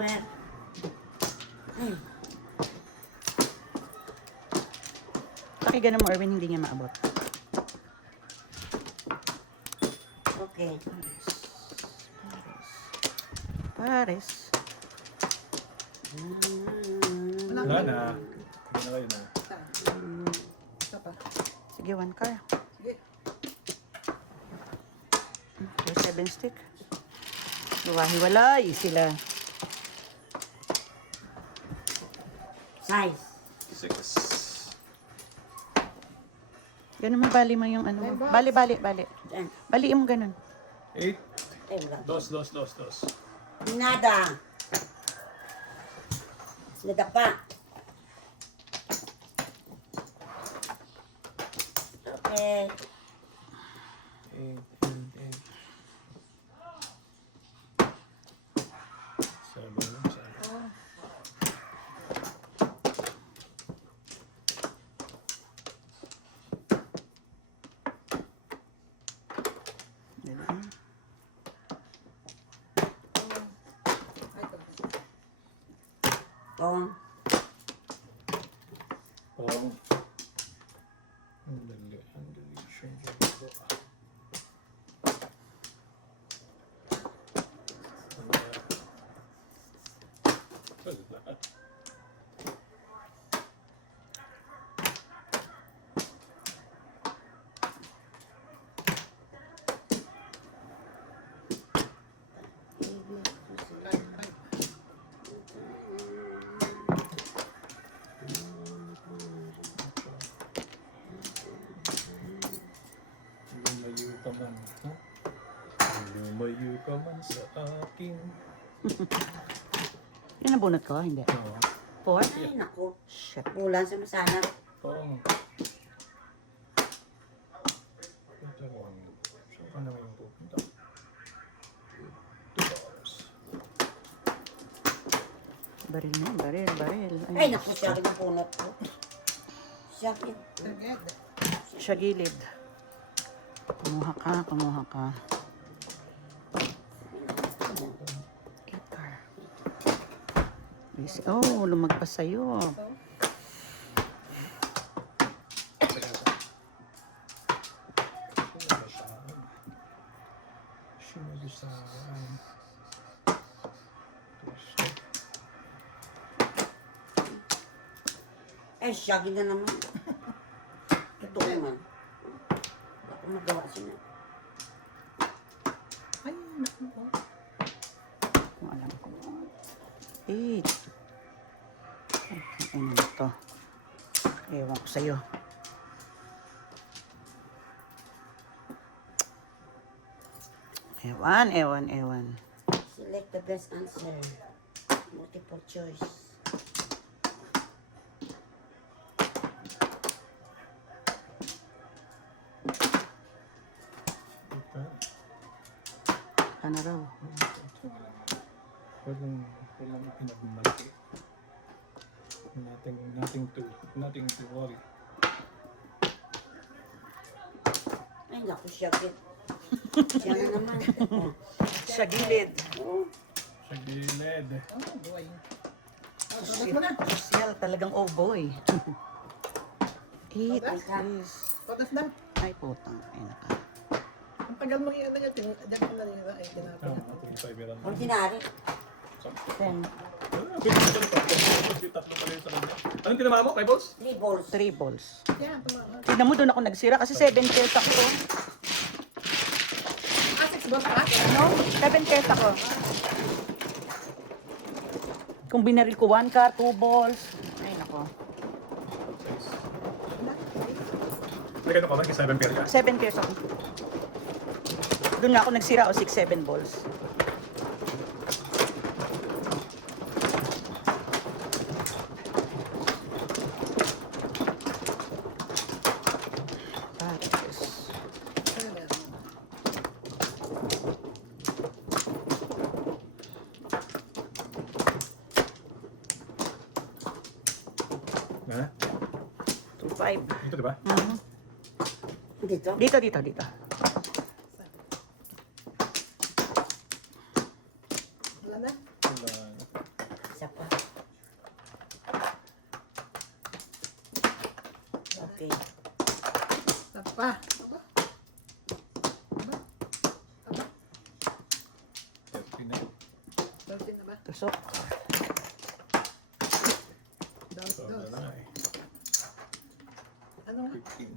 shower. Ay, Pakiganan mo, Erwin, hindi niya maabot. okay. Pares. Wala na. Hindi na kayo na. Isa pa. Sige, 1 car. Sige. Okay, 7 stick. Hiwalay sila. Size. 6. Ganun mo, bali mo yung ano. Bali. Yan. Baliin mo ganun. 8. Ay, wala. Dos. Nada. Nadapa. Okay. 8. 7. Ganun. Ay, ito. Tong. Oh. Ang dali. Siyempre ito. Lumayo ka man, ha? Lumayo ka man sa akin. Yan ang bunot ko, hindi. Oo. 4? Ay, naku. Shit. Bulan sa masana. Oo. Ito lang. Saan ka naman yung pupunta? $2. Baril mo, baril. Ay, naku, siya akin ang punot ko. Siya akin. Tagad. Siya gilid. Kumuha ka. 8 car. Oh, lumagpas sa'yo. Ay, siya akin na naman. Totoo naman. Ako magawa siya na. Ay, naku po. Kung alam ko. 8. Ano na to? Ewan ko sa'yo. Ewan. Select the best answer. Multiple choice. Ano raw? Walang pinagmalaki. Nothing to worry. Ay, naku, siya akin. Siya na naman. Siya gilid. Oo. Sa gilid. Oh, boy. Oh, Shit. todas mo na. Siya talagang oh boy. 8, Todas? please. Todas na. Ay, putang. Ay, naka. Ang tagal mo yung ano niya. Diyan ko na rin. Ay, tinapin. Ating 5 yan. Ordinary. 10. Tatlo pala yun sa kanya. Anong tinama mo? 5 balls? 3 balls. 3 balls. Yan, tumama. Tignan mo, doon ako nagsira kasi 7 pairs ako. Ah, 6 balls pa? Ano? 7 pairs ako. Kung binaril ko 1 car, 2 balls. Ay, nako. Nagano ka ba? 7 pair ka? 7 pairs ako. Doon nga ako nagsira o 6-7 balls. Pares. Ha? 2-5. Dito diba? Dito. Dito. Wala na. Wala. Okay. Tapa. Aba. Aba. Aba. 30 na. 13 na ba? Tusok. Dos, So, dos. na eh. Ano nga? 15.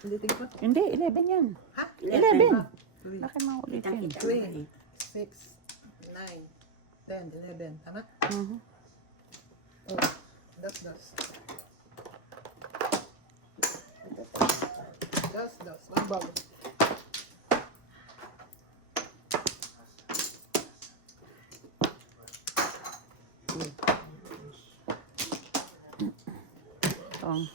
Hindi tigpa. Hindi, 11 yan. Ha? 11. 3, Bakit mga ulitin? Kita-kita. 3, 6, 9, 10, 11. Tama? Mhm. Oh. Dos, dos. Dos, dos. One ball. Tong.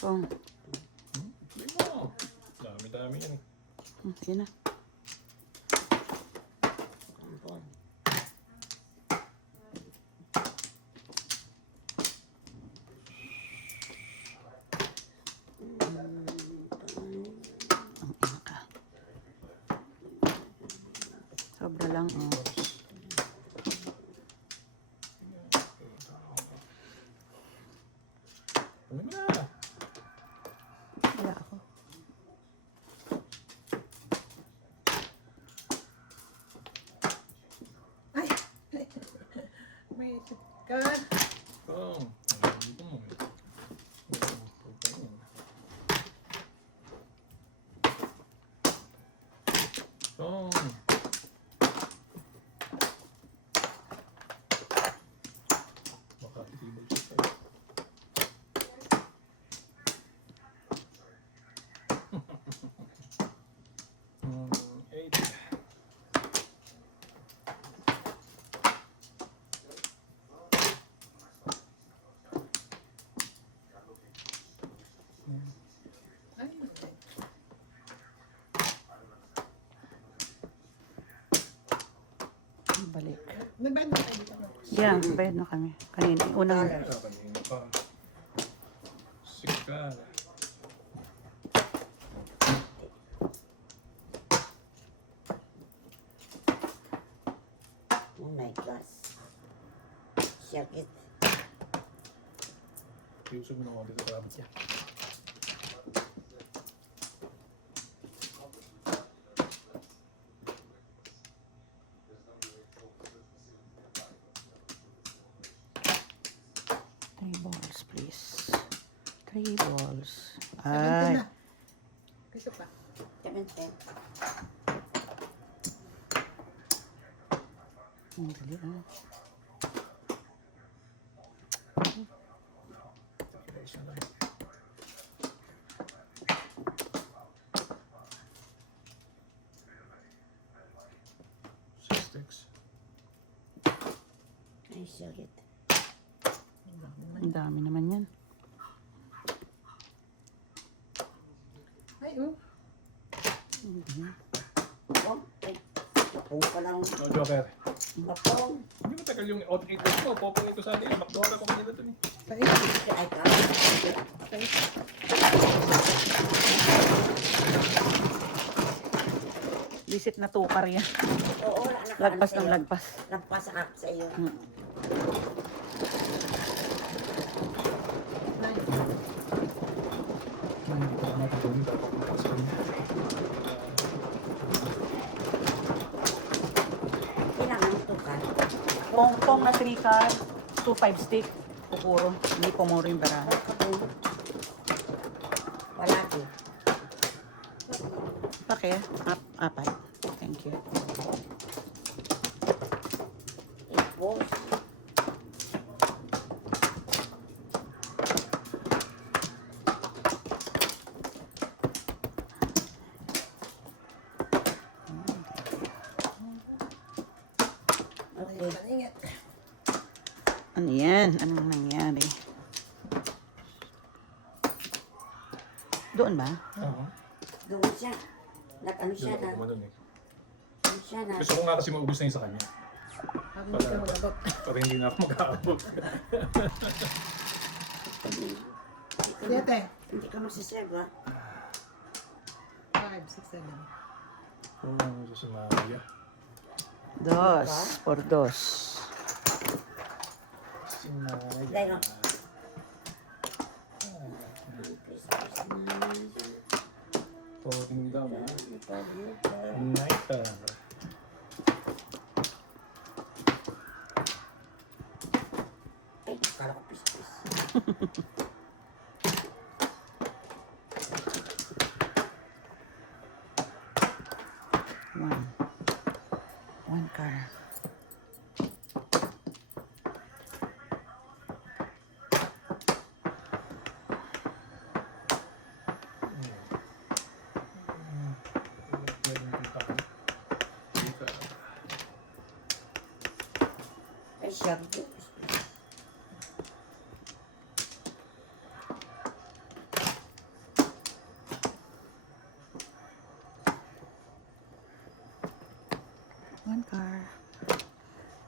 Tong. Hindi mo. Dami-dami yan eh. Yun na. Ampon. Sobra lang, oh. Ano na? Wala ako. Ay! May kan. Oh. Dito mo eh. Oh. Baka tibol siya tayo. Eight. Ay, Balik. nagbayad na tayo dito. Yeah, bayad na kami. Kanina. Unang. Kanina pa. Sikal. Oh my gosh. Sakit. Iusog mo na konti sa trabot niya. Three balls, please. 3 balls. 17 Ay. na. Piso pa. 17. Ang dali, ah. Isa lang. Six sticks. Ay, sakit. Ang dami naman yan. Ay, oh. Oh, ay. Kapong pa lang. No joker. Kapong. Hindi mo tagal yung out 8 ko. Popong ito sa atin. Makdora ko kanila dun eh. Sa iyo. Ay, ka. Sa iyo. Visit na tukar yan. Oo, wala na. Lagpas ng lagpas. Lagpas sa iyo. Hmm. Nine. Hindi ko na matatuloy. Dapat ko sa kanya. Kailangan ito ka. Pong na 3 card. 2-5 stick. Pupuro. Hindi pumuro yung baraha. Kapong. Wala ko. Bakit? Apat. Thank you. 8 balls. Okay. Ingat. Ano yan? Anong nangyari? Doon ba? Oo. Gawin siya. Ano siya Doon na. ako gumanon eh. Ano siya na. Gusto ko nga kasi maubos na yun sa kanya. Habang hindi ka mag-abot. Para hindi na ako mag-aabot. Siete. Hindi ka masiserve, ha? 5, 6, 7. Oh, Diyos Maria. Dos. Por dos. Si Maya. Dahil nga. Falling down. Night. Ay, kala ko pis-pis. One. One car. Ay, siyempre. Pis-pis. One car.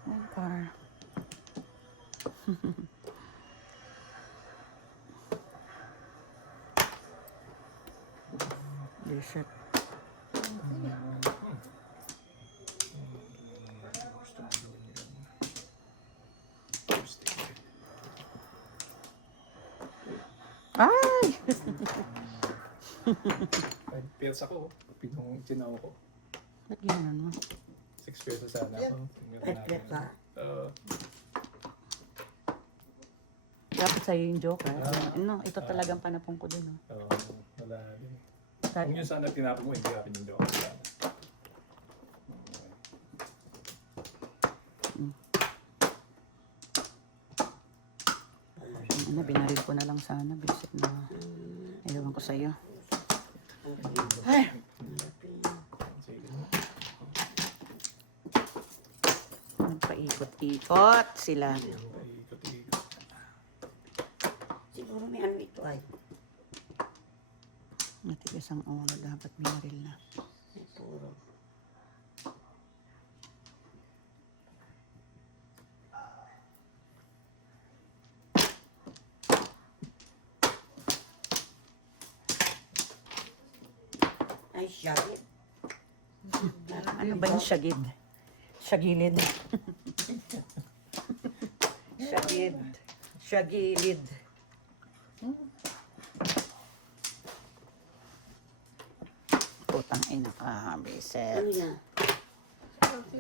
One car. Reset. Ay! Ay, piyasa ko. Pinong tinaw ko. Ba't ginanon mo? 6 pesos sana ako. Tingnan Ay, natin. flip ka. Dapat sa'yo yung joke, ha? No, ito talagang panapong ko din, oh. Wala rin. Dahil- Kung yun sana tinapon mo, hindi akin yung joke. Ano, binaril ko na lang sana. Bisit na. Ewan ko sa'yo. Ay! Sige. Nagpaikot-ikot sila. Paikot-ikot. Siguro may ano ito ay. Matigas ang ulo. Dapat binaril na. May puro. Ay, shit. Ano ba yung syagid? Syagilid. Syagid. Syagilid. Putang ina ka, biset.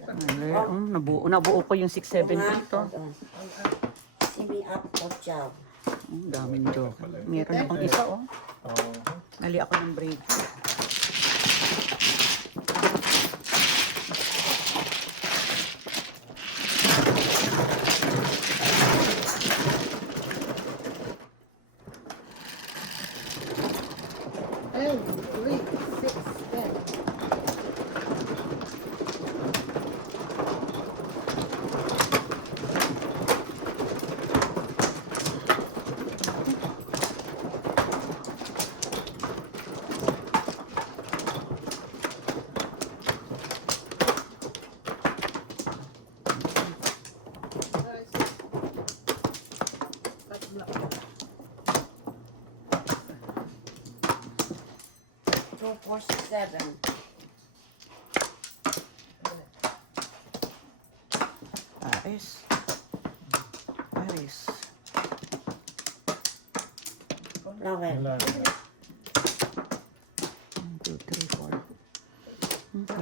Ano yan? Nabuo ko yung 6-7 dito. Simi up of chow. Daming joke. Meron akong isa, oh. Oo. Mali ako ng break. Ay, 3, 6, 10. Two, 4, 6, 7. Paris. Paris. Flower. Wala. 1, 2, 3, 4.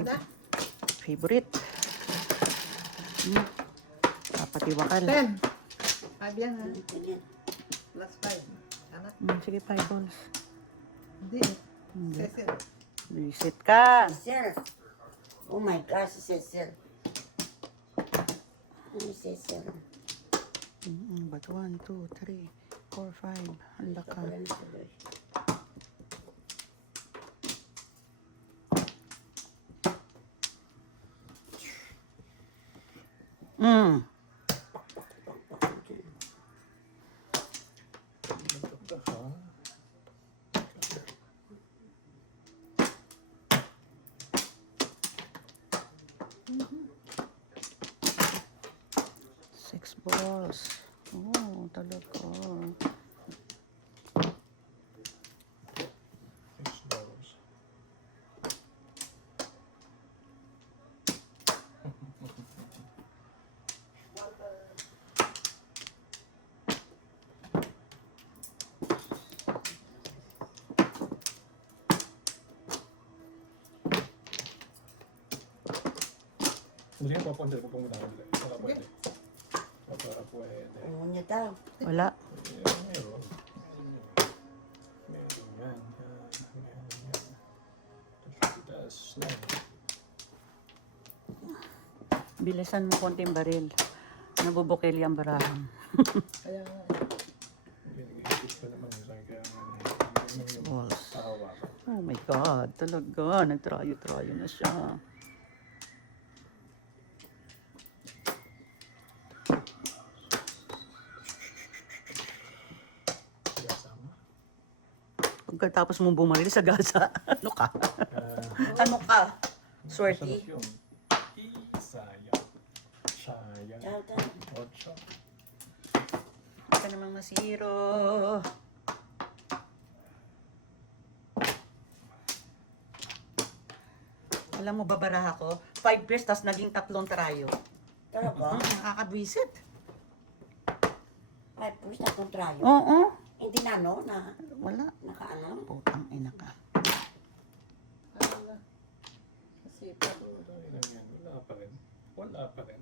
Wala. Favorite. Papatiwakal. 10. 5 yan, ha? Ganyan. Plus 5. Tama? Sige, 5 balls. Hindi. Hindi. Cecil. Reset ka. Cecil. Oh my gosh, si Cecil. Ano si Cecil? But 1, 2, 3, 4, 5. Handa ka. Wala na tuloy. Six balls. Oh, talaga. Sige, papunta mo na ulit. Para pwede. Para pwede. Oo niya daw. Wala. Meron. Meron yan. Meron yan. Tapos na. Bilisan mo konting baril. Nabubukil yung barahan. Kaya nga. Ginigit pa naman yung sa'yo. Kaya yung Balls. awa. Oh my God, talaga. Nagtrayo-trayo na siya. Kasama. Pagkatapos mong bumaril sa gasa, ano ka? Ah, Ano ka? masarap Swerte. yun. Sayang. Sayang. Daw, daw. Ocho. Ito namang masiro. Alam mo, babaraha ko. 5 beers, tas naging 3 trayo. Talaga? Nakakabwisit. Ay, pulis na itong trayo. Oo. Hindi na, no? Na, Wala. nakaano? Putang ina ka. Wala. Kasi pa. Dahil lang yan. Wala pa rin. Wala pa rin.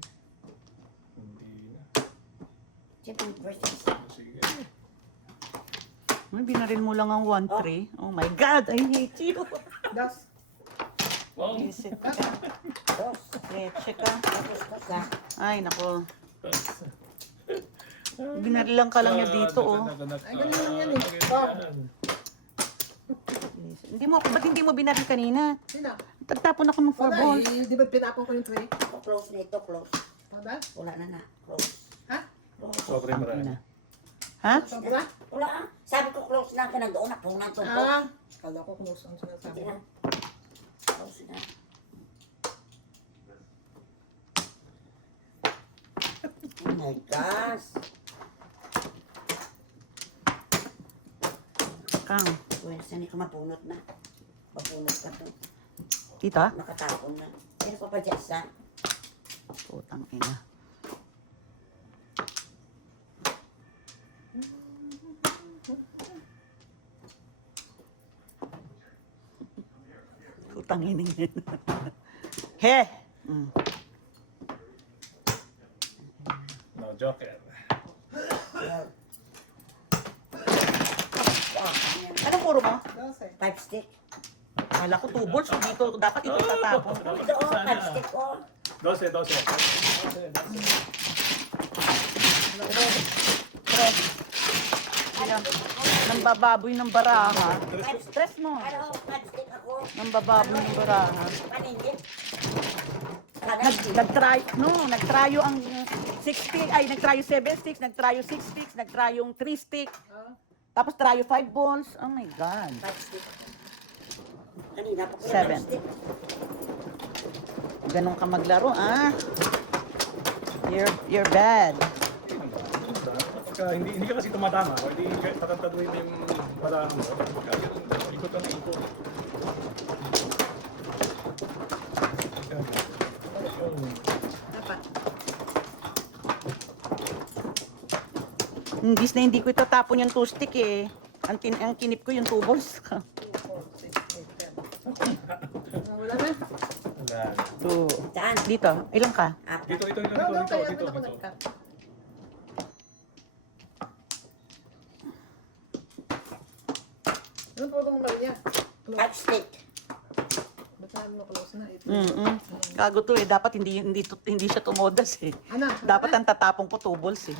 Hindi na. Siyempre, first is, Sige. May binaril mo lang ang 1-3. Oh my God, I hate you. Das. Wow. Visit ka. dos, Leche ka. tapos ka. Ay, nako. Binarilan ka lang niya dito, oh. Ay, ganun lang yan eh. Bam. Hindi mo, ba't hindi mo binaril kanina? Sino? Tagtapon ako ng 4 Wala balls. eh. Di ba pinapon ko yung tray? Ito, close na ito, close. Wala? Wala na na, close. Ha? Close. Sobre marami. Ina. Ha? Sobra? Wala ah. Sabi ko, close na ka na doon, napunan to. Ah. Kala ko close ang sinasabi Hindi ko. na. Close na. Oh my gosh. Kang. Well, saan ka mapunot na? Mapunot ka to. Tita? Nakatapon na. Sino pa pa dyan sa? Putang ina. Putang ina yan. He! Mm. No, joker. Well, Anong puro mo? Das eh. 5 stick. Kala ko 2 balls. So dito, dapat ito tatapon. Ito, 5 stick ko. 12, 12. 12. Ayan. Nang bababoy ng baraha. Stress mo. Ano, 5 stick ako. Nang bababoy ng baraha. Paningit. Nag-try, no, nag-tryo ang 60, ay, nag-tryo 7 sticks, nag-tryo 6 sticks, nag-tryo 3 stick, Ah. tapos tryo 5 balls. Oh my God. 5 stick. Kanina pa ko 7. 5 stick. Ganun ka maglaro, ah. You're bad. Pagka hindi ka kasi tumatama, o hindi tatantaduin mo yung barahan mo. Kaya ikot ka na ikot. Dapat. Hindi ko itatapon yung 2 stick eh. Ang kinip ko yung 2 balls. 2, 4, 6, 8, 10. Wala na. Wala. 2. Saan? Dito, ilang ka? Apat. Dito, dito, dito, No, no, dito, kaya dito, doon ako dito. nag-cut. Ano po bang mali niya? 5 stick. Ba't namin mo-close na? Ito. Gago to eh. Dapat hindi siya tumodas eh. Ano? Dapat ang tatapon ko 2 balls eh.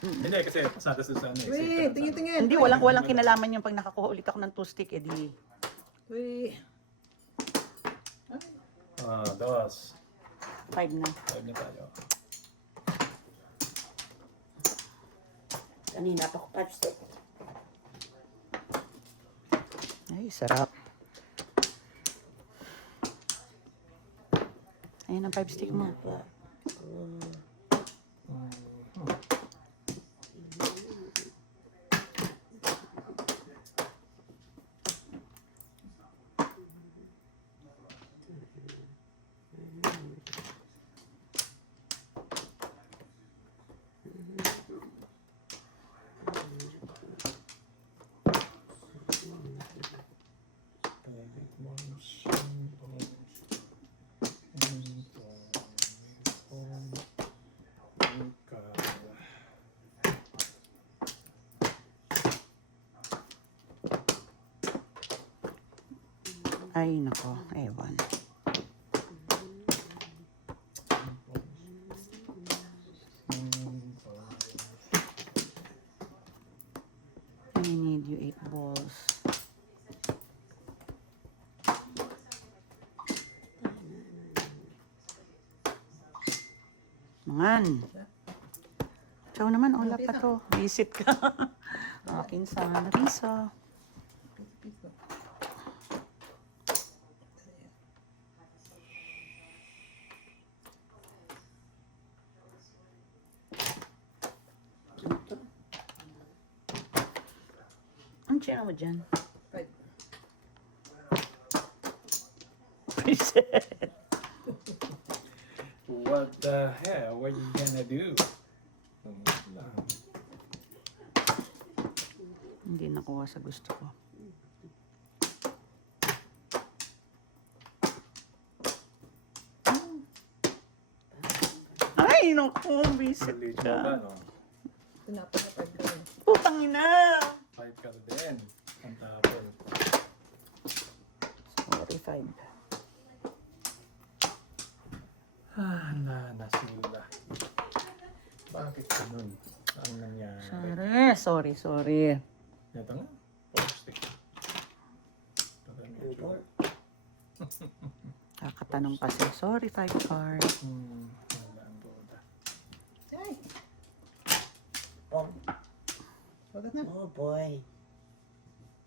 Hindi, kasi pasadas doon sa ano. Wait, tingin-tingin. Hindi, walang kinalaman yung pag nakakuha ulit ako ng 2 stick eh. Di, Wait. Ah, dos. 5 na. 5 na tayo. Kanina pa ko 5 stick. Ay, sarap. Ayun ang 5 stick mo. Pa. Ay, nako. Ewan. I need you 8 balls. Mangan. Chow naman, wala pa to. Visit ka. Akin sa Risa. Piso. Ano to? Ang tsura mo dyan? 5. Reset. What the hell? What you gonna do? Hindi nakuha sa gusto ko. Ay, naku. Visit Maliit mo ba, ka. no? Tinapos na 5 lang. Putang ina. 5 ka din. Ang tapon. Sorry, 5. Ah, nasinila. Bakit ganun? Ang nangyari? Sorry. Ito nga. 4 stick. Ang ball. Kakatanong kasi. Sorry, 5 card. Wala ang boda. Ay! Oh, Wala na. oh boy.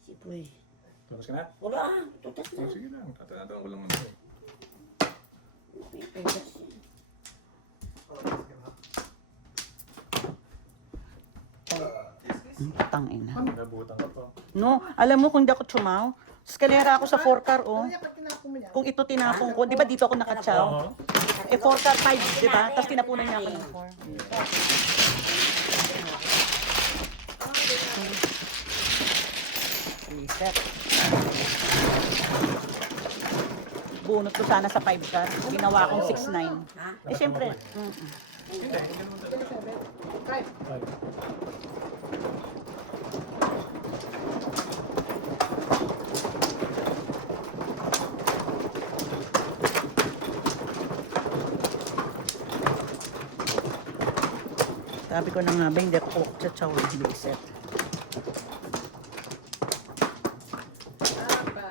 Si boy. Tumas ka na? Wala. Tutas na. Oh, sige lang. Tatanong ko lang naman. May pedas yan. Putang ina. Nabutan ka pa. No, alam mo kung di ako chumaw, skalera ako sa 4 car, oh. Ano yan pag tinapon mo yan? Kung ito tinapon ko, di ba dito ako nakachaw? Oo. Eh, 4 car 5, di ba? Tapos tinapunan niya ako ng 4. Reset. Bunot ko sana sa 5 car. Ginawa akong 6-9. Ha? Eh, syempre. Hindi, hindi naman talaga. 5. 5. Sabi ko na nga ba, hindi ako chachaw ng reset. Apa.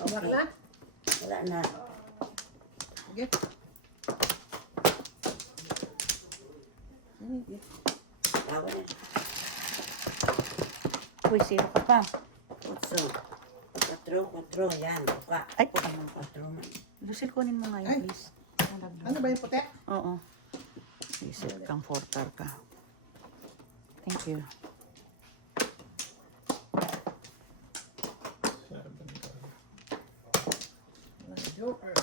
Wala na? Wala na. Sige. Tawa na. Uy, zero ka pa. Kutso. 4. Yan. Buka. Ay, putang ina. 4 man. Lucille, kunin mo nga Ay. yun, please. Ano ba yung puti? Oo. Reset kang 4 car ka. Thank you. 7 ka. Joker.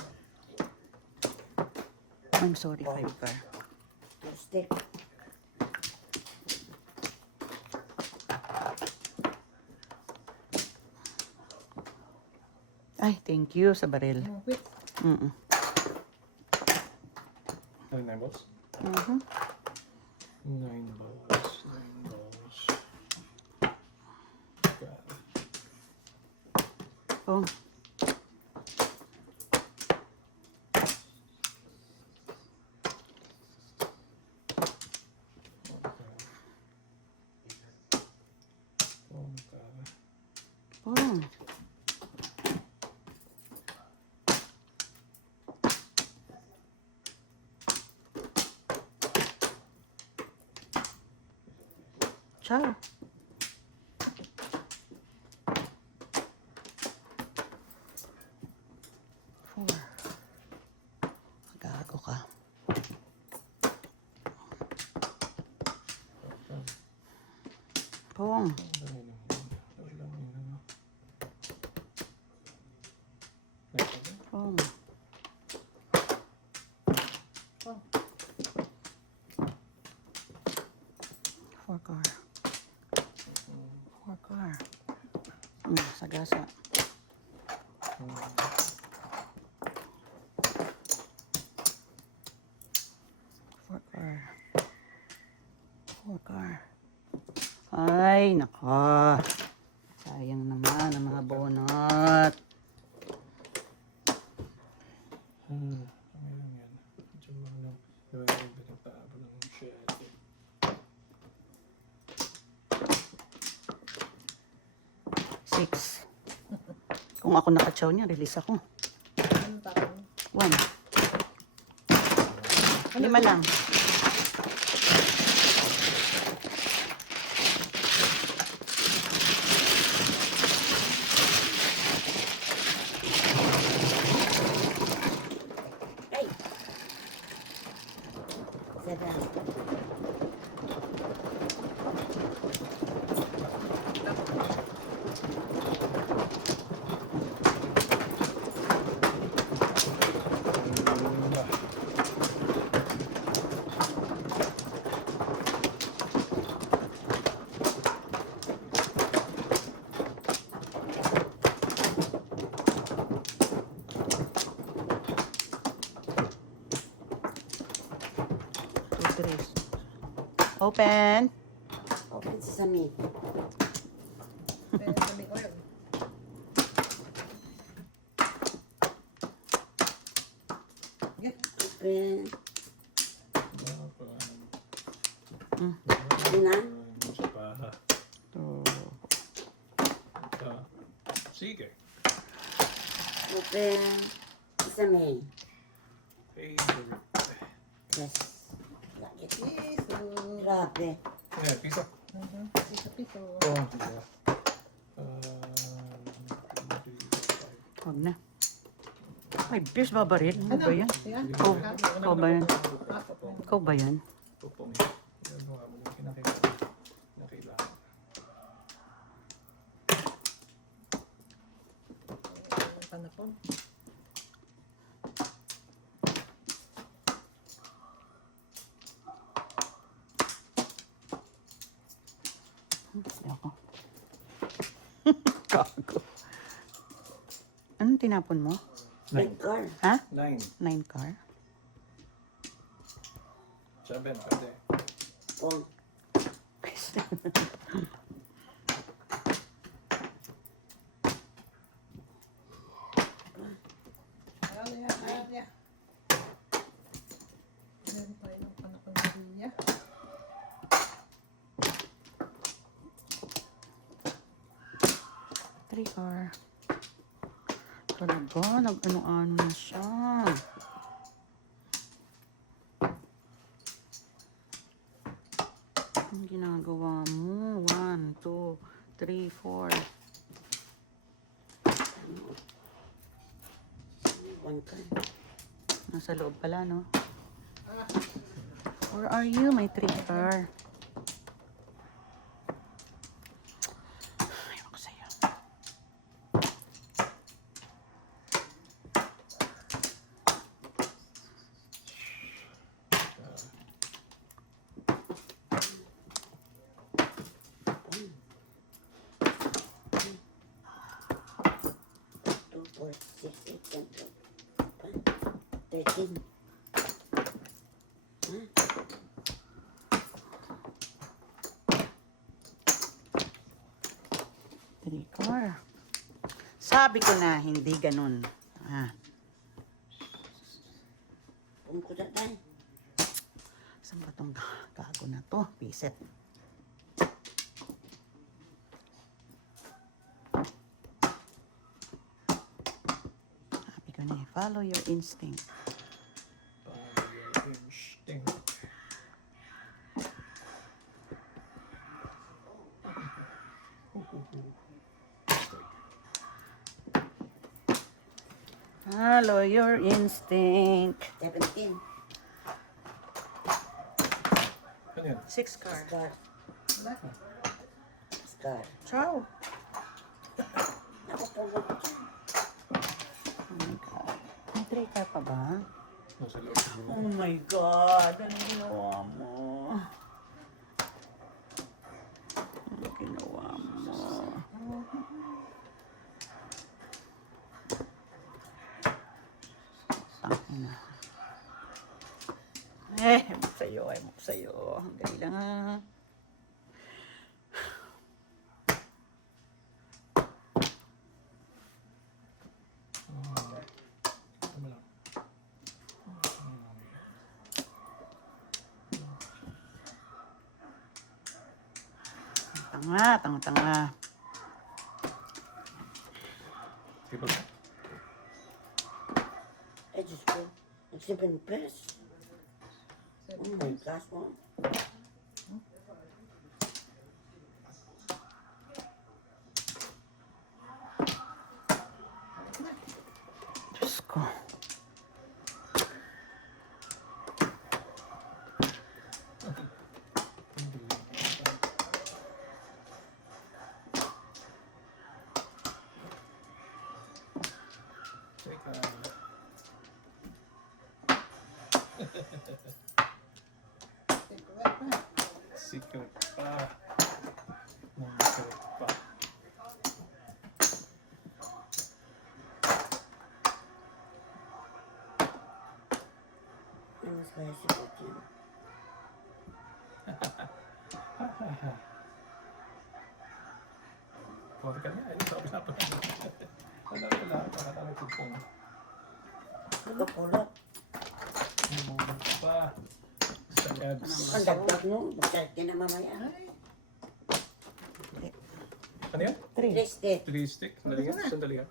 I'm sorry, 5 car. Stick. Ay, thank you sa baril. Wait. Mm-mm. 9 balls? Mhm. 9 balls. 9 balls. God. Oh. Oh, God. Oh. Ciao. Four. Gago ka. Pong. Pong. Four car. Four car. Sagasa. car. Ay, nako. Sayang naman ang mga bonot. Ano yan? Medyo ano, pinagtaabo ng shit. 6. Kung ako nakachaw niya, release ako. Ano parang? 1. 5 lang. Ay! 7. Open. Open sesame. Pero sabi ko yun. Open. Mm. Hindi na? Siya pa. Sige. Open sesame. Favorite. Yes. Lakit. Piso. Grabe. Ayan, piso. Piso. Oh, diba? Huwag na. Ay, Pierce, babaril. Ano ba yan? Yan. Ikaw ba yan? Ikaw ba yan? Pupong. Yan mo nga mo. Kinakailangan. Panapon. Ako. Kago. Anong tinapon mo? Red car. Ha? 9. 9 car? 7. Pwede. Fold. Alya. Meron tayo ng panapon Maria. Three car. Talaga, nag-ano-ano na siya. Ang ginagawa mo? 1, 2, 3, 4. One car. Nasa loob pala, no? Where are you, my 3 car? Ayaw ko sa'yo. Two, four, six, eight, 10, 12, 13. Three car. Sabi ko na, hindi ganun. Ah, Pumko na tayo. saan ba tong gago na to? Piset. Sabi ko na eh, follow your instinct. Instinct. Follow your instinct. 17. Ano yan? 6 car. Scar. Scar. Ciao. Ako po mo. Oh my God. May 3 car pa ba? Nasa loob. Oh my God. Anong ginawa mo? Anong ginawa mo? Tangina. Sa'yo. Ang dali lang ha. Tanga, tanga, tanga. Sige ba? Eh, Diyos ko. Nag-7 press. Oh my gosh, mo. Diyos ko. Teka. Secret pa. Secret pa. Ano mas kaya si Putin? Pwede ka niya. Ayun, sabi na pa. Wala. Pakatawag ko po. Nagkakulot. Pa. Sa abs. Ang dagdag no? Magkalit ka na mamaya. Ano yan? 3. Listed. 3 stick? Sandali nga. Sandali nga.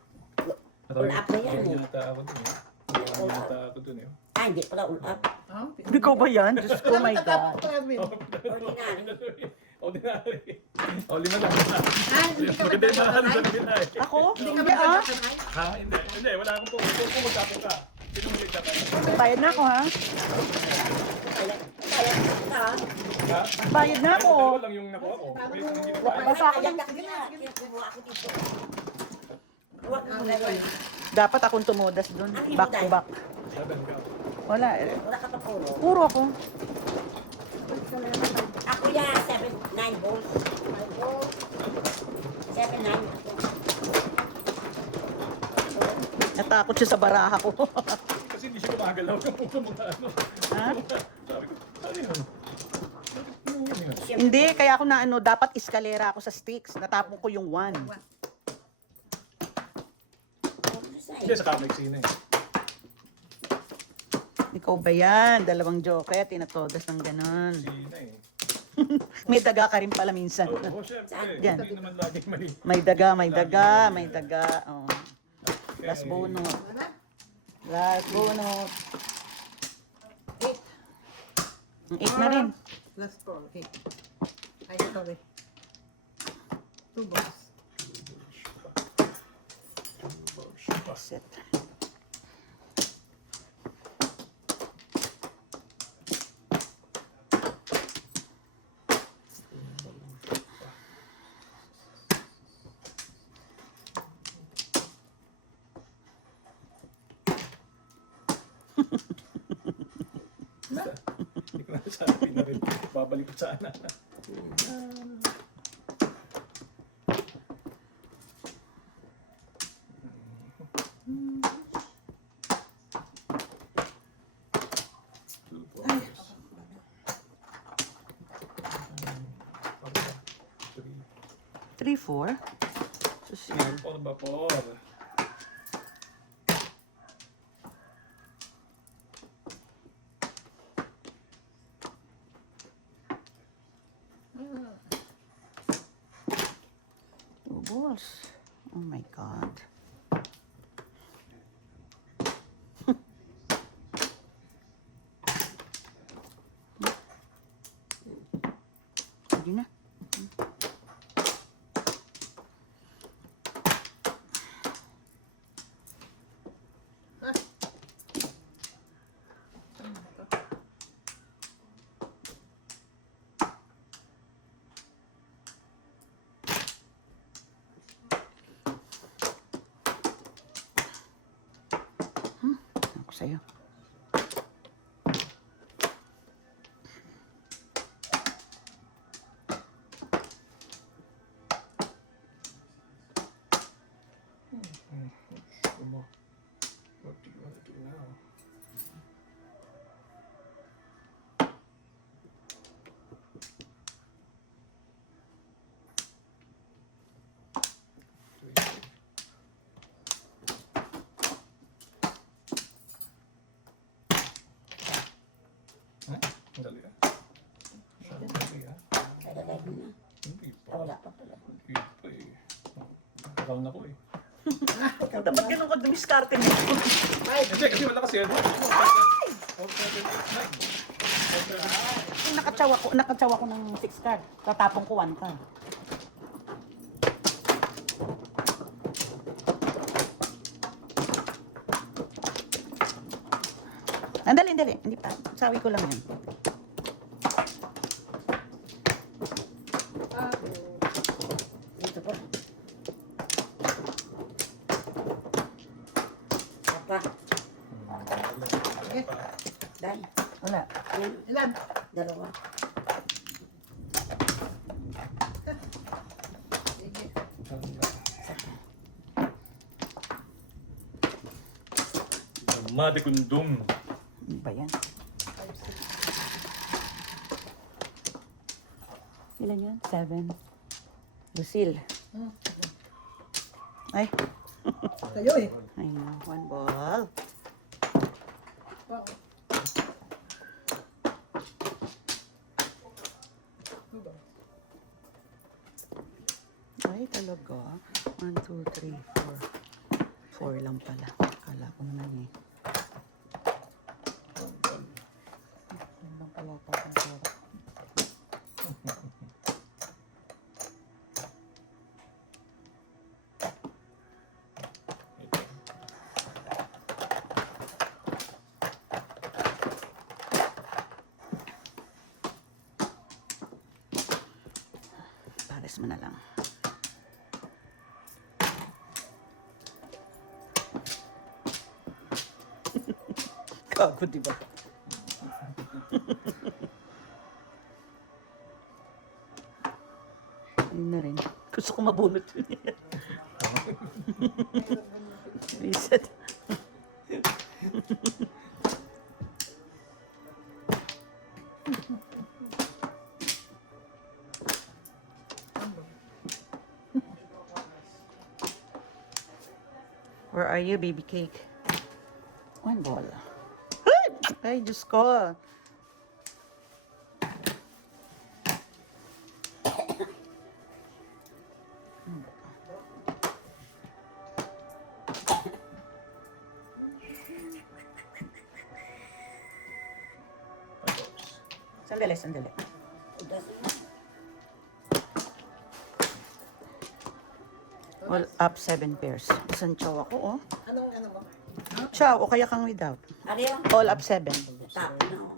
All up na yan, Hindi eh. yata ako dun eh. Hindi yata ako dun eh. Ah, hindi pala all up. Ah, Ikaw ba yan? Diyos ko, my God. Ordinary. Ordinary. O, 5 lang. Ay, hindi ka Maganda yung mahal sa nila eh. Ako? Hindi ah. Ha? Hindi. Hindi. Wala akong po. Kung magkapit ka. Sino mo nagkapit? Bayad na ako, ha? Kaya ka. Ha? Bayad na ako. Dalawa lang yung nakuha ko. May isang hindi ko. Basta ako Kaya ka na. Kumuha ako dito. Huwag mo na rin. dapat akong tumudas dun. Back to back. 7 ka. Wala eh. Wala ka pa puro. Puro ako. Ako yan, 7-9 volts. 7-9. Natakot siya sa baraha ko. Kasi hindi siya gumagalaw yung mga ano. Ha? Sabi ko, ano yun? Ano yun? Hindi, kaya ako na ano, dapat eskalera ako sa sticks. Natapon ko yung 1. Hindi, sa kamay sino eh. Ikaw ba yan? Dalawang joker, tinatodas ng ganon. Sina eh. May daga ka rin pala minsan. Oo, syempre. Yan. Hindi naman lagi mali. May daga, may daga, may daga. Oh. Last Okay. bonus. Last bonus. 8 na rin. Last 4, okay. Ay, sorry. 2 balls. Set. Hindi ko na sabi na rin. Babalik ko sana. Two balls. 3, 4. Susunod. Vapor. Two balls. Oh my God. Hindi na. Ako sa'yo. What do you want to do now? Wala pa pala. Ito eh. Nakaroon ako eh. Dapat ganun ka dumiskarte mo. Hindi, kasi wala kasi ano. Nakatsawa ko ng 6 card. Tatapon ko 1 card. Dali. Hindi pa. Sawi ko lang yan. Dito po. Papa. Sige. Dahil. Wala. Yan. Ilan? Dalawa. Sige. Madi kundum. Ano ba yan? Ilan yan? 7. Lucille. Ay. Kayo eh. Ay no. 1 ball. Wow. Ay talaga. 1, 2, 3, 4. 4 lang pala. Akala ko naman eh. Yan lang pala pa ang pera. Pares mo na lang. Gago, diba? Ayun na rin. Gusto ko mabunot yun. Reset. Where are you, baby cake? 1 ball. Ay, Diyos ko. Sandali. All up 7 pairs. Isang chow ako, oh. Anong ano mo? Chow, o kaya kang without. Ano yun? All up 7. Top. No.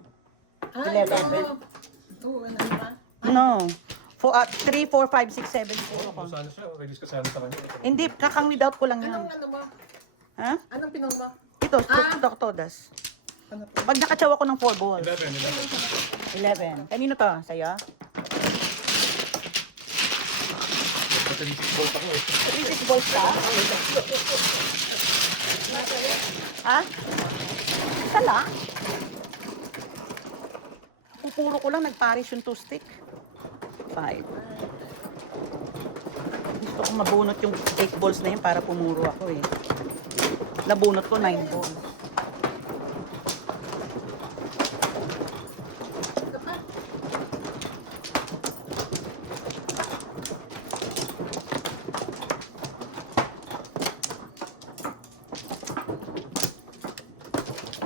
Ah, 11. Oo, ano ba? No. 3, 4, 5, 6, 7. Puro ko. Sana siya, release ka sana sa kanya. Hindi, kakang without ko lang yan. Anong ano mo? Ha? Anong pinong mo? Ito, todas. Ano po? Pag nakachaw ako ng 4 balls. 11. 11. Kanino to? Sa'yo? Matalisik bolt ako eh. 3 balls ka? Ha? Isa lang? Pupuro ko lang, nagparis yung 2 stick. 5. Gusto ko mabunot yung 8 balls na yun para pumuro ako eh. Nabunot ko 9 balls.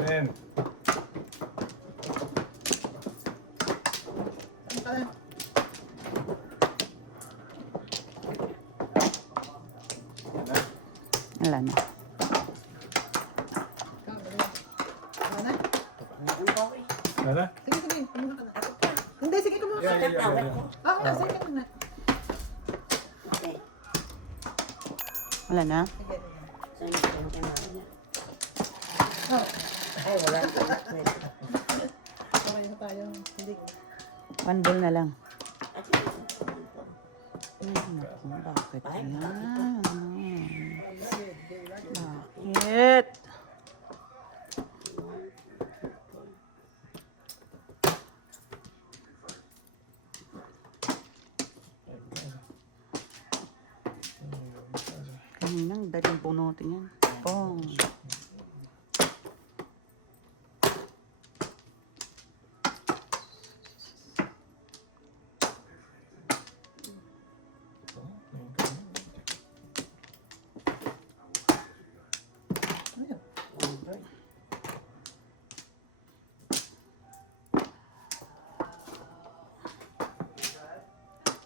Then, Ano ka lang? Wala na. Ano na? Nana? Sige, kumuha ka na. Hindi, sige, kumuha ka. Yeah. Oo, sige, kumuha na. Okay. Wala na? Sige, sige. Saan yung camera niya? Oh, Ay, wala. okay na tayo. Hindi. 1 ball na lang. At least, Naku, bakit Ay, yan? Good, good, good. Bakit? Kaninang daling bunutin yan. Pong.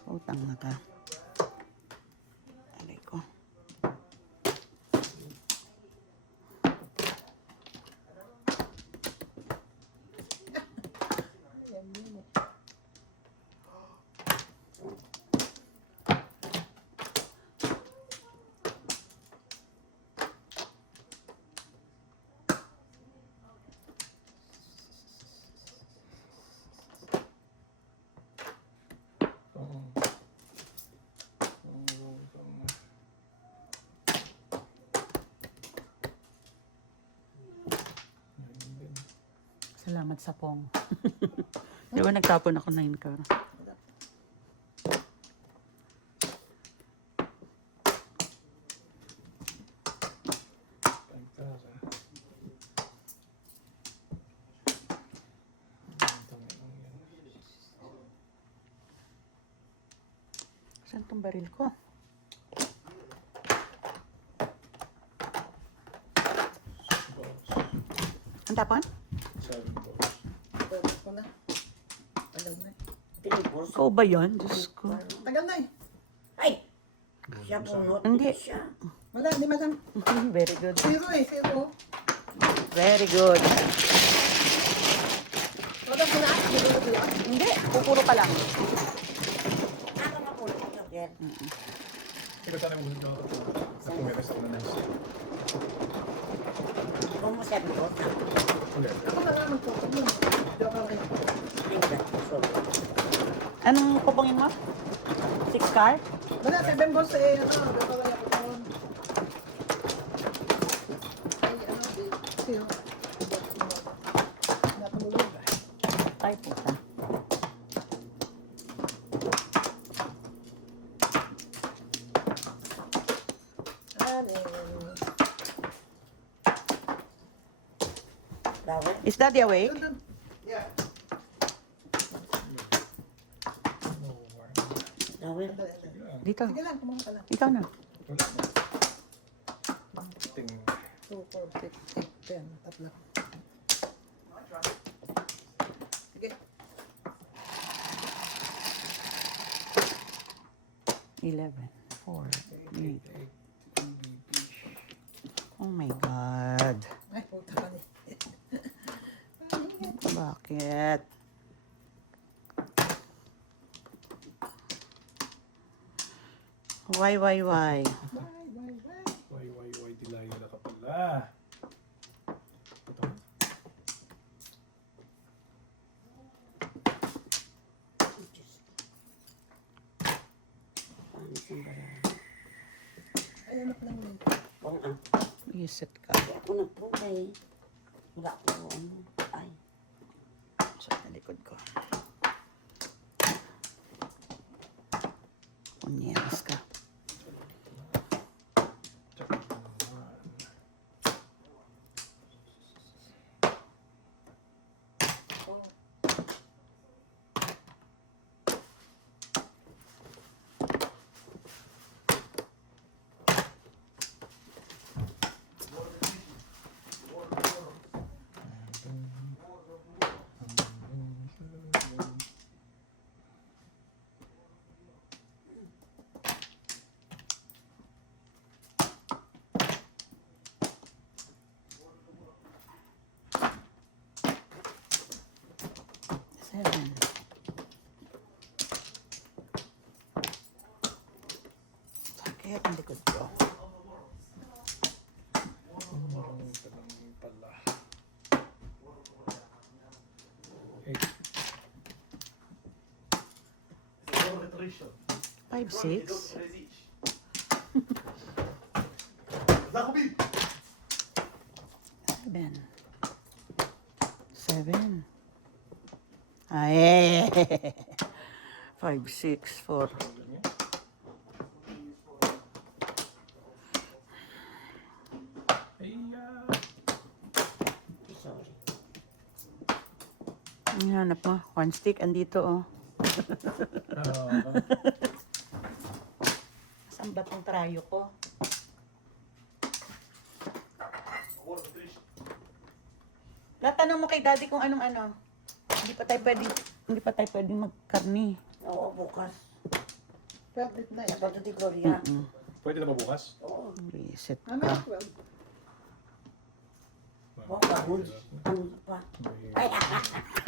Utang na ka. Aray ko. Yan yun eh. Oo. Salamat sa pong. Di ba nagtapon ako 9 ka? Saan tong baril ko? Ang tapon? Pwede ko na. Tagal na eh. Tinipos. Ikaw ba yan? Diyos ko. Tagal na eh. Ay! Siya bunot. Hindi. Siya. Wala, hindi madam. Very good. Zero eh, zero. Very good. Madam, wala. Zero na sila. Hindi. Pupuro pa lang. Ako mapulot ito, Ger. Ikaw sana yung gusto sa pumeres ako na nasa. Kung mo sabi ko, Hindi. Ako na nga magpupag mo. Joke lang kayo. tingnan ko. So, Anong kupongin mo? 6 car? Wala, 7 balls eh. Ano, joke lang kayo. Ay, ano, zero. Natulog. Ay, puta. bawal. Is Daddy awake? Bawal. Dito. Sige lang, kumain ka lang. Ikaw na. Wala. Ting. 2, 4, 6, 8, 10. Tatlo. Sige. 11, 4, 8. Oh my God. Ay, puta ka ni. Bakit? Why? Bye, bye, bye. Why, Delilah ka pala. Ito. Panis ang barang. Ay, anak lang yun. Kung ang Isit ka. ako nagpulay. Wala ko ano. Ay. Sa likod ko. Unyeras ka. Seven. Sakit ang likod ko. Pala. 8. 5, 6. Seven. 7. Ay. 5, 6, 4. Sorry. Ang hanap mo. 1 stick. Andito, oh. Saan ba itong trayo ko? Tatanong mo kay daddy kung anong ano. Hindi pa tayo pwedeng magkarni. Oo, bukas. 12 na Sa Porto de Gloria. Pwede na ba bukas? Oo. Reset Mamaya ka. 12. Oo, kahon. Ano pa?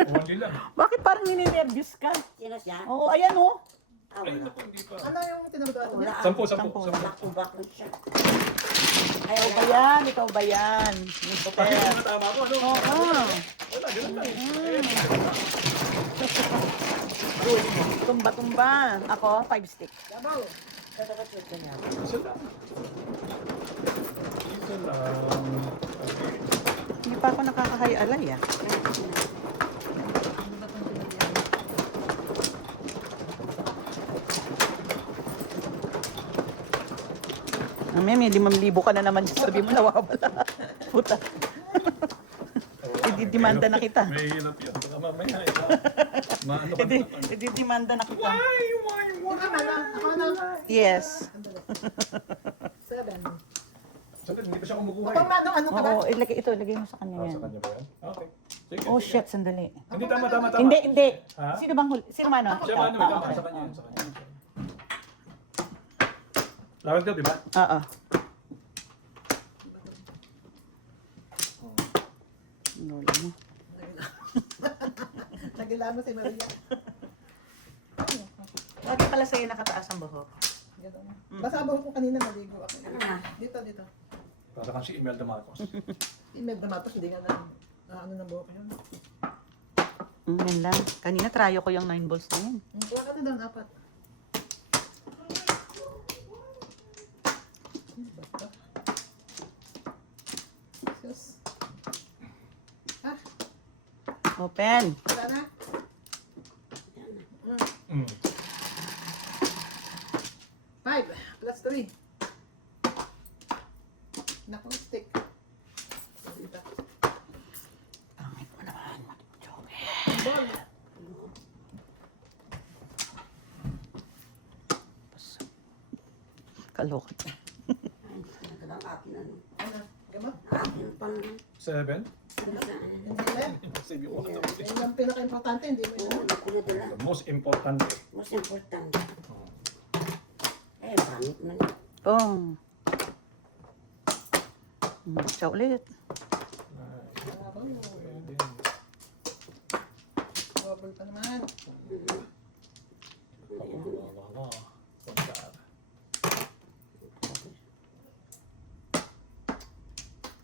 Only lang. Bakit parang nininervyos ka? Sino siya? Oo, ayan oh. Ah, Ay, wala. naku, hindi pa. Ano yung tinagdaan niya? Wala. Sampo. Back to back lang siya. Ay, Ikaw ba wala. yan? Ikaw ba yan? So, bakit Mister. mga tama ko? Ano? Oo. Wala, ganun lang. Tumba-tumba. Ako, 5 stick. Dabaw. Kaya ka shoot ka niya. Isa lang. Isa lang. Okay. Hindi pa ako nakakahay-alay ah. Ano ba itong tinagdaan? May 5,000 ka na naman. Sabi mo nawawala. Puta. Ididimanda na kita. May hirap yun. Baka mamaya, maano ka naman. Ididimanda na kita. Hindi naman lang. Ako na. Yes. 7. Sandali, hindi pa siya kumukuha Kapag eh. ano ka ba? Oo, ilagay mo sa kanya Ah, yan. sa kanya ba yan? Okay. Sige. Oh shit, sandali. Hindi, tama. Hindi. Ha? Sino bang huli? Sino mano? Siya ba, ano, tama, sa kanya yun, sa kanya. Lawag ka, di ba? Oo. Lola mo. Nagila mo si Maria. Bakit pala sa'yo nakataas ang buhok? Ganun. Basabong ko kanina naligo ako. Ano na? Dito. Para kang si Imelda Marcos. Email na matos, hindi nga na ano ng buhok yun. Yan lang. Kanina tryo ko yung 9 balls na yun. Kuha ka na daw dapat. Basta. Sus. Ah, Open. wala na. Mm. 5 plus 3. Naku, stick. Dito. Pangit mo naman. Joke. Ball. Kalokot. Ang akin ano. Ano? Gamot? Akin pang 7. Hindi na. Save yung mga Yan yung pinaka-importante, hindi mo Oo, yun. nakunadala. The most important. Most important. Eh, pangit man. Pong. Siya ulit. Bubble pa naman.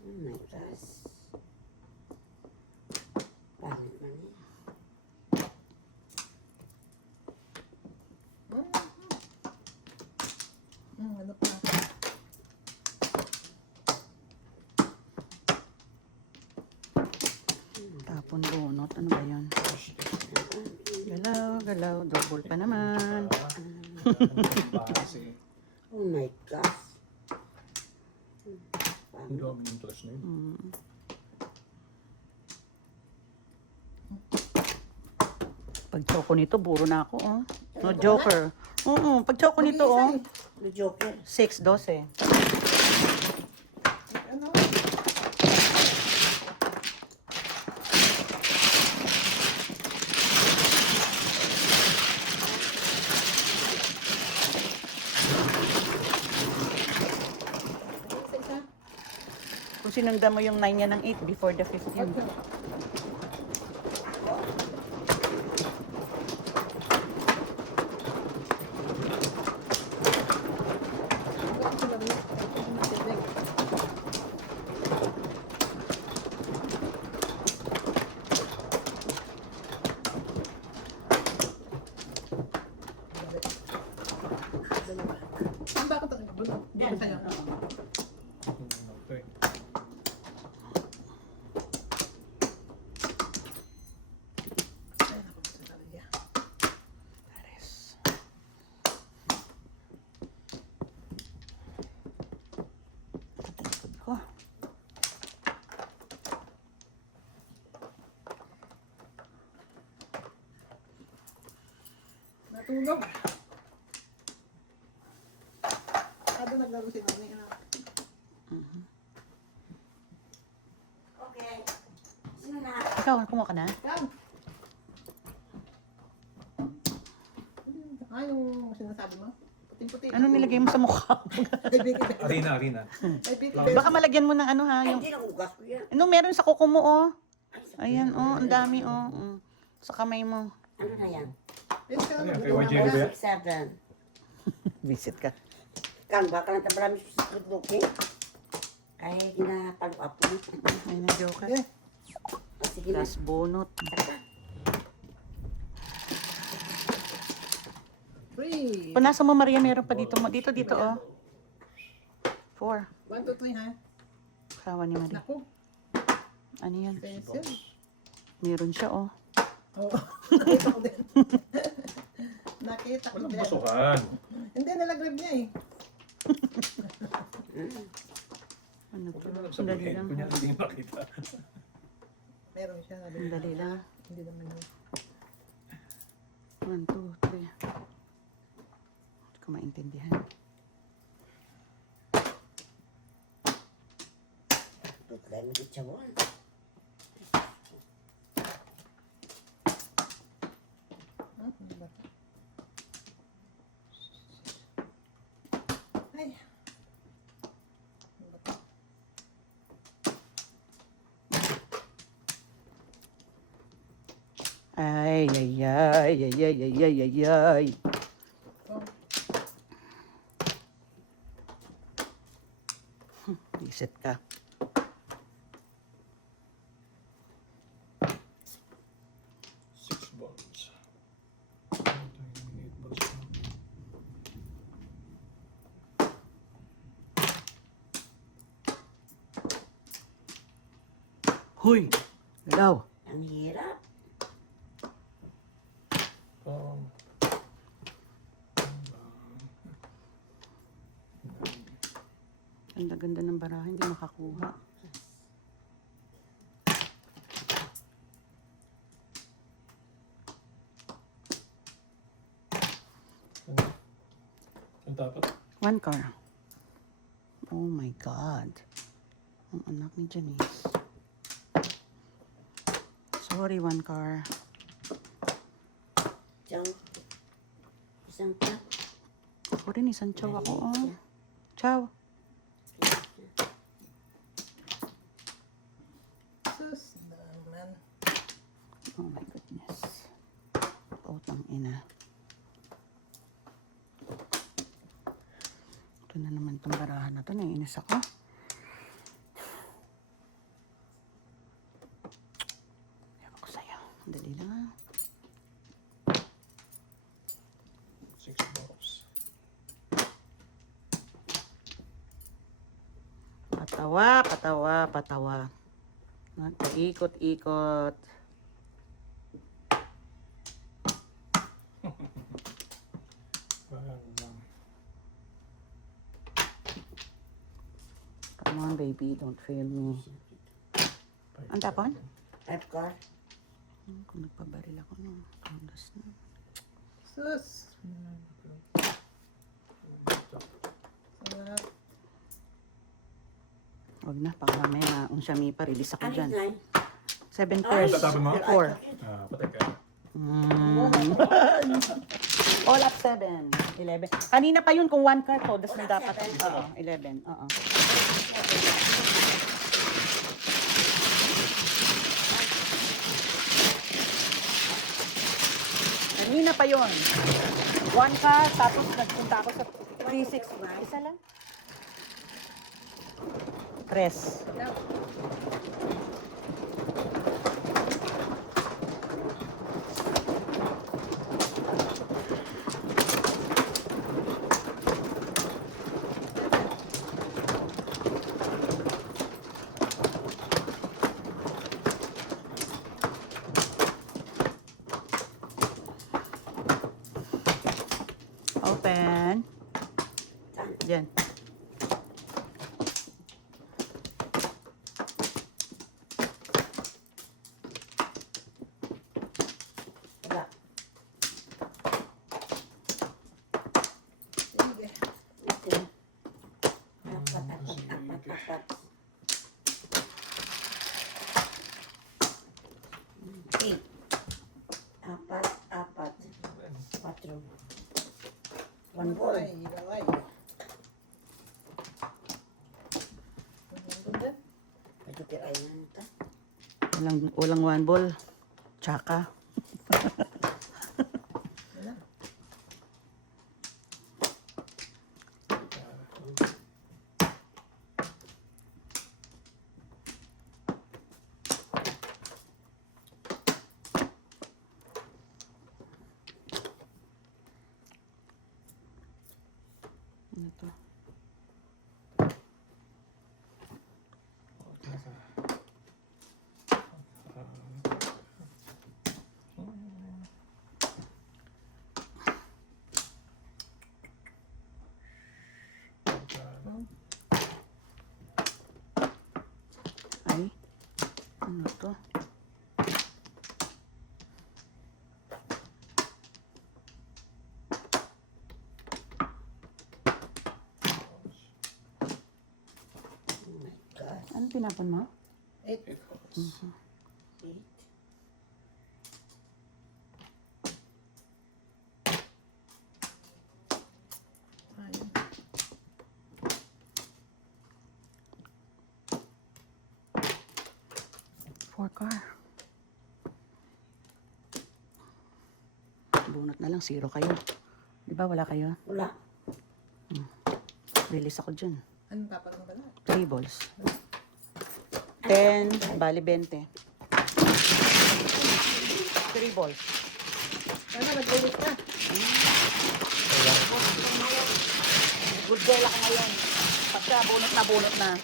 Oh my gosh. Pangit man eh. Ano pa? Tapon bunot. Ano ba yun? Galaw. Double pa naman. Oh my gosh. Ang dami yung plus na yun. Pag choco nito, buro na ako. Oh. No joker. Oo, pag choco nito, oh. The Joker. 6, 12. Ano? Isa-isa. Kung sinundan mo yung 9 niya ng 8 before the 15. Ang bakit ang bulong? Yan. Sa'yo. Okay. Ay, naku, sa Maria. Pares. Tatakot ko. Natulog. Ano naglaro si Nani? Ano? Okay. Sino na? Ikaw, kumuha ka na? Yan. Ah, yung sinasabi mo? Yung puti. Ano nilagay mo sa mukha? Ay, Vicky Bell. Arena. Ay, Vicky Bell. Baka malagyan mo ng ano ha, Ay, yung... hindi nakugas ko yan. Ano meron sa kuko mo oh. Ayan oh, ang dami oh. Sa kamay mo. Ano na yan? Yes, ka Ano yan, naman. kay YG ba yan? 7. Visit ka. Kan baka lang tabalami sa sikludukin. Kaya ginapalo up mo. Ay na joke ka. Eh, Sige na. Last bonut. three. Punasa mo Maria, meron pa dito mo. Dito oh. 4. 1, 2, 3, ha? Kasawa ni Maria. Naku. Ano yan? Pencil. Meron siya oh. Oo. Nakita ko din. Nakita ko Walang din. basukan. Hindi, nalagrab niya eh. Ano to? Huwag mo lang Ang dali sabihin. lang. Kunya hindi makita. Meron siya. Ang dali lang. Hindi naman yun. 1, 2, 3. Hindi ko maintindihan. Tutulay mo dito siya mo. Ano ba? Ay. Ano ba to? Ay, ay, ay, ay, ay, ay, ay, ay, ay. Oh, Reset ka. Six balls. Eight balls. Huy! Hello. Ang hirap. Um, Ang ganda ng baraha, hindi makakuha. Saan dapat? 1 car. Oh my God. Ang anak ni Janice. Sorry, 1 car. Diyan. Isang pa. Ako rin, isang chow ako. Oh. Chow. sus naman. Oh my goodness. Utang ina. Ito na naman itong barahan na ito. Naiinis ako. Ewan ko sa'yo. Dali lang ah. Six balls. Patawa, patawa, patawa. Nagpaikot-ikot. Ayan lang. Come on, baby. Don't fail me. Ang tapon? 5 car. Kung nagpabaril ako no. Kandas na. Sus. Sarap. Huwag na. Baka mamaya unsami pa. Release ako Ano dyan. yun? 7 Ay, pairs. Tatabi mo? 4. Patay ka. All up 7. 11. Kanina pa yun kung 1 card ko. Das na dapat. Oo, 11. Oo. Kanina pa yun. 1 card, tapos nagpunta ako sa 3-6. Isa lang? 3. Open. Diyan. Wala. Sige. Ito. Apat. 8. 4. 4. One ball. Hiwalay. Medyo tirayan na ito. Walang one ball. Tsaka. Ano to? Ay, ano to? Oh my God. Ano tinapon mo? 8. 8. Ayun. Four car. Bunot na lang, zero kayo. Di ba wala kayo? Wala. Release ako dyan. Anong papal mo ba na? 3 balls. 10, bali 20. 3 balls. Sana nag-ulit ka. Good girl ako ngayon. Pagka bunot na.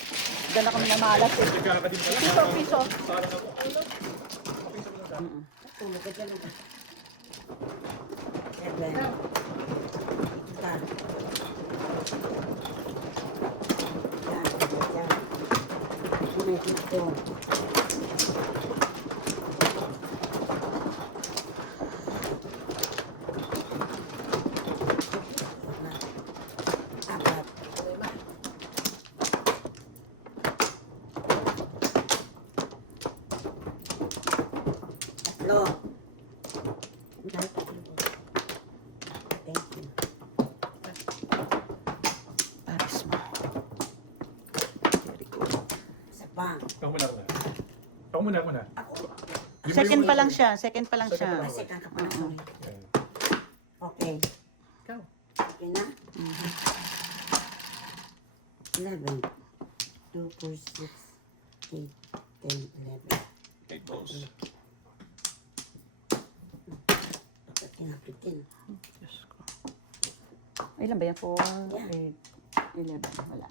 Diyan ako minamalas eh. Nagkaka din pala. Piso. Sarang ako. Tulog ka dyan. 7. Ito ka. Yan. Sumikip ko. Apat. Tatlo. Thank you. Paris mo. Very good. Isa pa. Ako muna. Ako muna. Ako. Second pa lang siya. Second pa lang Second siya. pa lang. Kasi kakapala sorry. Yan. Okay. Ikaw. Okay na? 11. 2, 4, 6, 8, 10, 11. 8 balls. Dapat kinapitin. Diyos ko. Ilan ba yan? 4, 8, 11. Wala.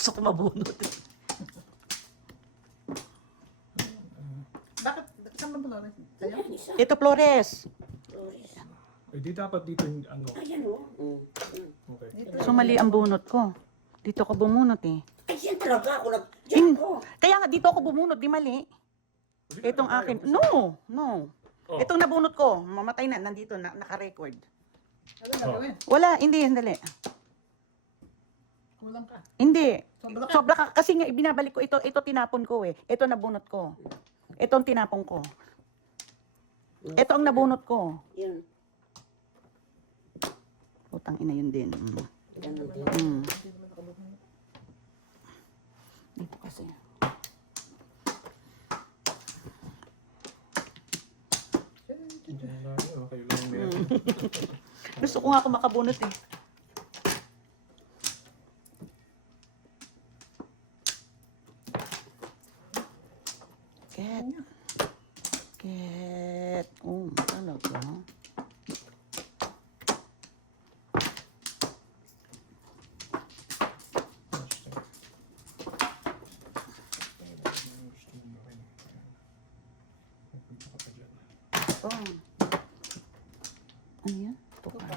Gusto ko mabunot. Bakit? Saan ba Flores? Sa'yo? Ayan, isa. Ito, Flores. Flores. Eh, di dapat dito yung ano. Ayan o. Okay. Dito. So, mali ang bunot ko. Dito ko bumunot eh. Ay, yan talaga. Ako nag-jump ko. Kaya nga, dito ako bumunot. Di mali. Itong akin. No. Oh. Itong nabunot ko. Mamatay na. Nandito na. Naka-record. Ano gagawin? Wala. Hindi. Sandali. Kulang ka. Hindi. Sobra ka. Sobra ka. Kasi nga, ibinabalik ko ito. Ito tinapon ko eh. Ito nabunot ko. Ito ang tinapon ko. Ito ang nabunot ko. Yun. Utang ina yun din. Ganun din. Hindi naman nakabuhin. Dito kasi. Kayo lang yung meron. Gusto ko nga ako makabunot eh. Ket. Ket. Oh, talaga. Oh. Ano yan? Tukar.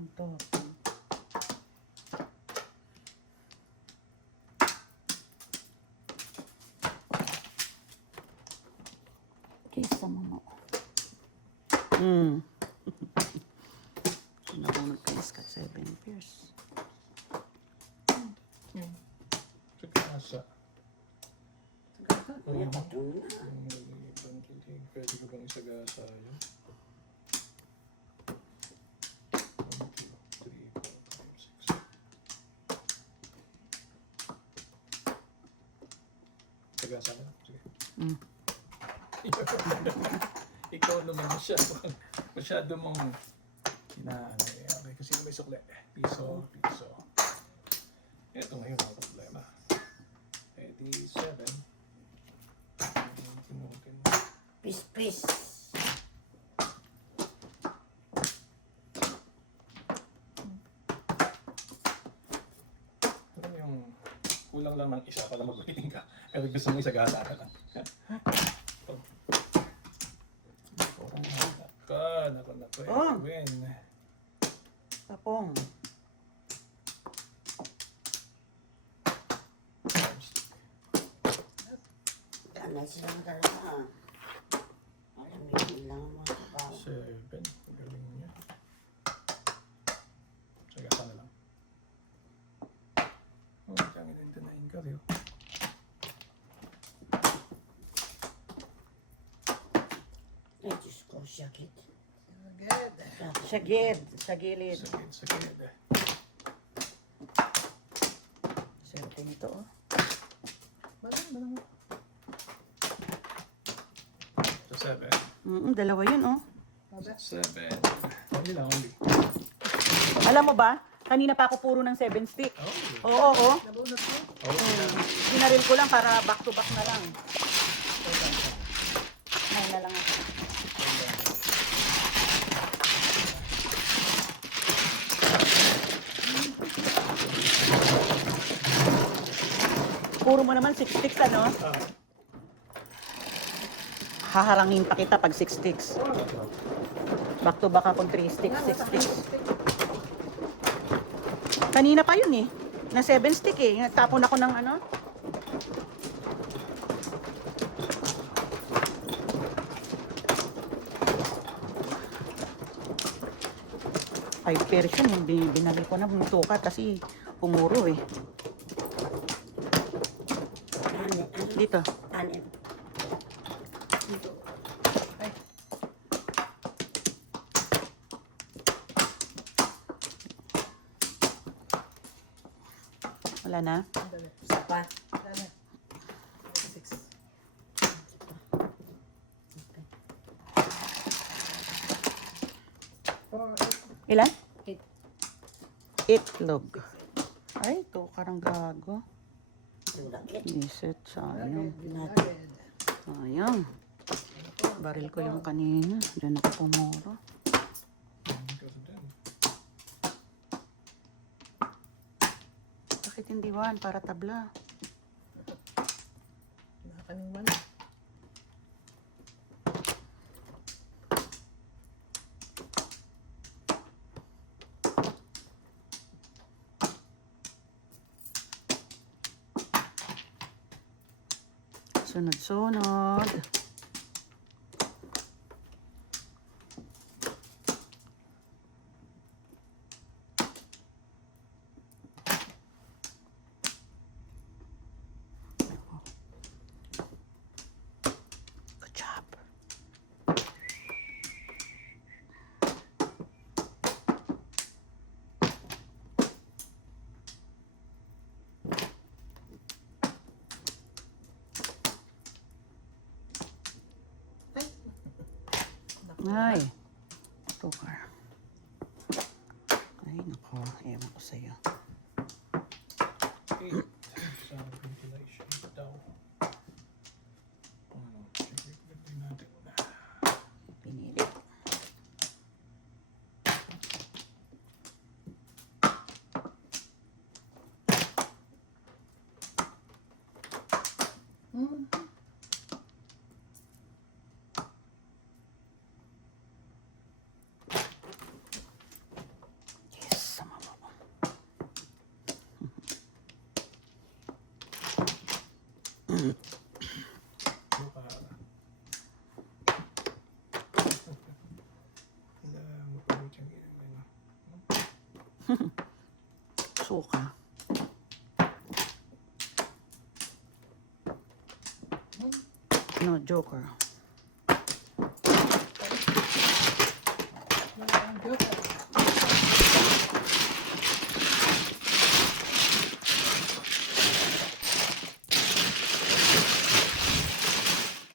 magtapon. Kaysa mo. Nabunod ka iskat 7 pairs. Sa kasa. Kuya, patong na. Pwede ko bang isagasa yun? 1, 2, 3, 4, 5, 6. Sagasa na? Sige. Ikaw naman masyado mong hinaano eh. Okay, kasi may sukle. Piso. Ito ngayon ang problema. Eh di 7. Pis. Alam yung kulang lang ng isa para mag-waiting ka. Pero gusto mo isagasa ka lang. Nako. Oh. Win. Tapong. Tanay silang dalawa. Alam lang ang mga kabaw. 7. Galing niya. Sagasa na lang. Oh, kami nintanayin ka rin. Ay, Diyos ko, sakit. Good. Sa gilid. Sa gilid. Sakit. Swerte nito, oh. Malang. So 7. Dalawa yun, oh. 7. Only lang, only. Alam mo ba, kanina pa ako puro ng 7 stick. Oh. Oo. Nabunot mo? Ginaril ko lang para back to back na lang. 9 na lang ako. Puro mo naman 6 sticks, ano? Haharangin pa kita pag 6 sticks. Back to back akong 3 sticks, 6 sticks. Kanina pa yun eh. Na 7 stick eh. Tapon ako ng ano. Ay, pairs yun. Binali ko na ng tukat kasi pumuro eh. Dito. Anim. Wala na. Sapa. Dala. 6. Ilan? 8. Itlog. Ay, ito karang gago. Ang laki. Iset, sayang. Good. Sayang. Baril ko yung kanina. Diyan ako pumuro. Bakit hindi 1? Para tabla. Nakakaning 1. Sunod-sunod. Good job. Ay. Tukar. Ay, nako. Ewan ko sa'yo. 8. Sa ventilation daw. Check natin na. Pinili. Buka. Ilang pagkakang ginagawa. Suka. No, Joker. Joker.